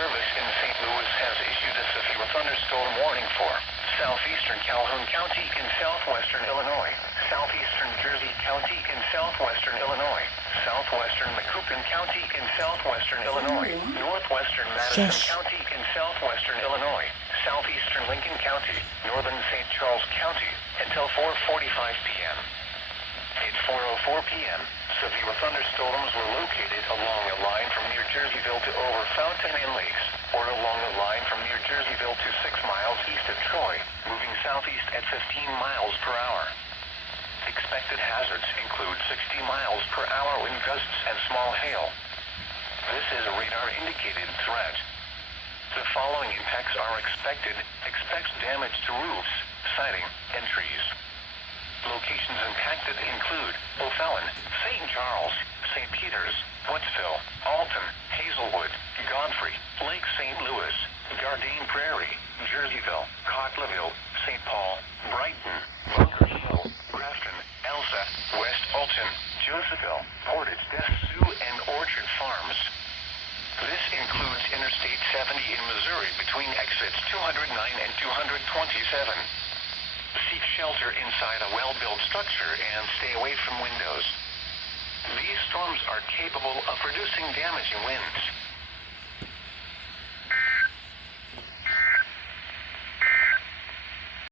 Service in St. Louis has issued a severe thunderstorm warning for southeastern Calhoun County in southwestern Illinois, southeastern Jersey County in southwestern Illinois, southwestern Macoupin County in southwestern Illinois, northwestern Madison County in southwestern Illinois, southeastern Lincoln County, northern St. Charles County, until 4:45 p.m. At 4:04 p.m., severe thunderstorms were located along a line from near Jerseyville to over Fountain Inn Lakes, or along a line from near Jerseyville to 6 miles east of Troy, moving southeast at 15 miles per hour. Expected hazards include 60 miles per hour wind gusts and small hail. This is a radar-indicated threat. The following impacts are expected. Expect damage to roofs, siding, and trees. Locations impacted include O'Fallon, St. Charles, St. Peters, Woodsville, Alton, Hazelwood, Godfrey, Lake St. Louis, Garden Prairie, Jerseyville, Cotlerville, St. Paul, Brighton, Bunker Hill, Grafton, Elsa, West Alton, Josephville, Portage, Sioux, and Orchard Farms. This includes Interstate 70 in Missouri between exits 209 and 227. Seek shelter inside a well-built structure and stay away from windows. These storms are capable of producing damaging winds.